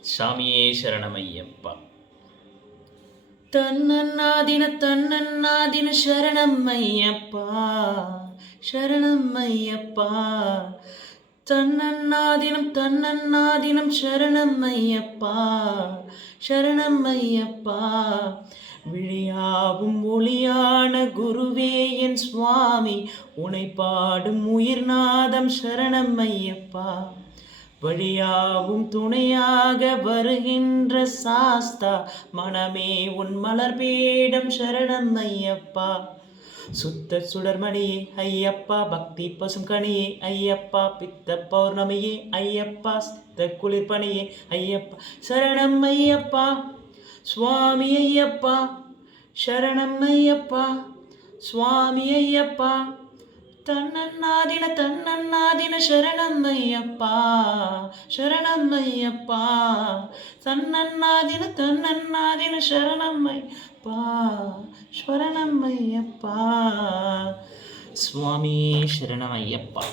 சாமியே சரணமையப்பா. தன்னன்னாதின சரணம் ஐயப்பா, சரணம் ஐயப்பா. தன்னன்னாதினம் சரணம் ஐயப்பா, சரணம் ஐயப்பா. விழியாகும் ஒளியான குருவே என் சுவாமி, உனை பாடும் உயிர்நாதம் சரணம் ஐயப்பா. வழியாவும் துணையாக வருகின்ற சாஸ்தா, மனமே உன் மலர்பீடம் சரணம் ஐயப்பா. சுத்த சுடர்மணியே ஐயப்பா, பக்தி பசும் கனியே ஐயப்பா, பித்த பௌர்ணமியே ஐயப்பா, சித்த குளிர்பணியே ஐயப்பா, சரணம் ஐயப்பா. சுவாமி ஐயப்பா, சரணம் ஐயப்பா, சுவாமி ஐயப்பா. தன்னன்னாதின சரணம் ஐயப்பா, சரணம் ஐயப்பா. தன்னன்னாதின சரணம் ஐயப்பா, சரணம் ஐயப்பா. சுவாமி சரணமையப்பா.